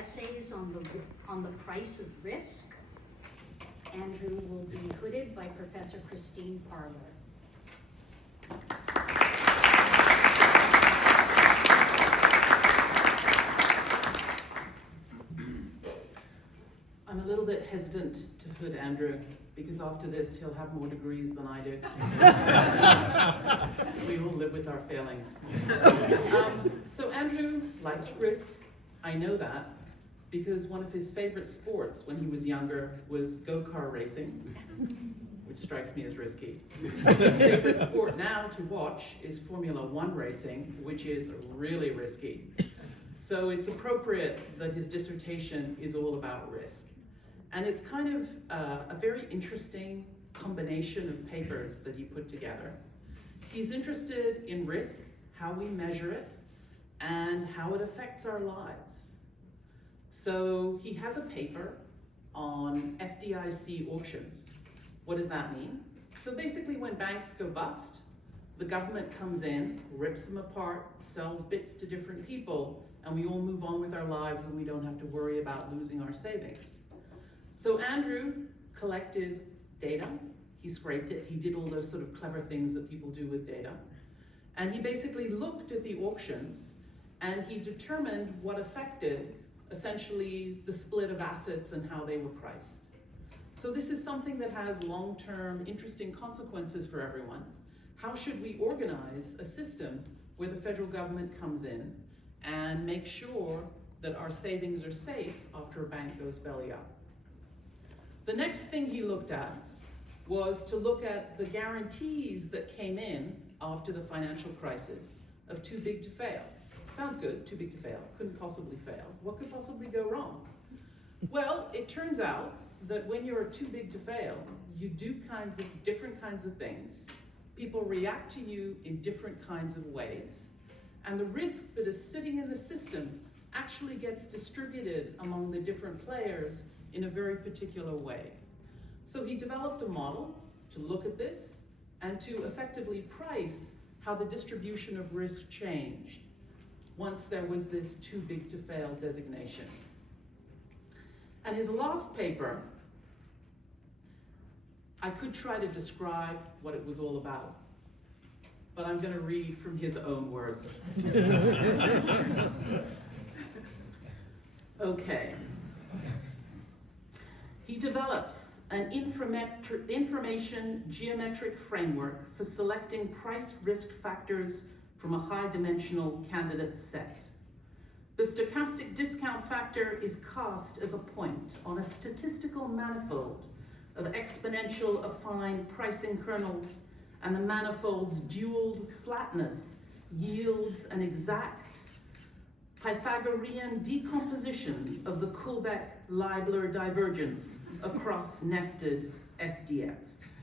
essays on the price of risk. Andrew will be hooded by Professor Christine Parler. I'm a little bit hesitant to hood Andrew because after this he'll have more degrees than I do. We will live with our failings. So Andrew likes risk. I know that because one of his favorite sports when he was younger was go-kart racing, which strikes me as risky. His favorite sport now to watch is Formula One racing, which is really risky. So it's appropriate that his dissertation is all about risk. And it's kind of a very interesting combination of papers that he put together. He's interested in risk, how we measure it, and how it affects our lives. So he has a paper on FDIC auctions. What does that mean? So basically when banks go bust, the government comes in, rips them apart, sells bits to different people, and we all move on with our lives and we don't have to worry about losing our savings. So Andrew collected data, he scraped it, he did all those sort of clever things that people do with data. And he basically looked at the auctions and he determined what affected essentially the split of assets and how they were priced. So this is something that has long-term interesting consequences for everyone. How should we organize a system where the federal government comes in and makes sure that our savings are safe after a bank goes belly up? The next thing he looked at was to look at the guarantees that came in after the financial crisis of too big to fail. Sounds good, too big to fail, couldn't possibly fail. What could possibly go wrong? Well, it turns out that when you're too big to fail, you do different kinds of things. People react to you in different kinds of ways. And the risk that is sitting in the system actually gets distributed among the different players in a very particular way. So he developed a model to look at this and to effectively price how the distribution of risk changed once there was this too big to fail designation. And his last paper, I could try to describe what it was all about, but I'm going to read from his own words. Okay. He develops an information geometric framework for selecting price risk factors from a high-dimensional candidate set. The stochastic discount factor is cast as a point on a statistical manifold of exponential affine pricing kernels, and the manifold's dual flatness yields an exact Pythagorean decomposition of the Kullback-Leibler divergence across nested SDFs.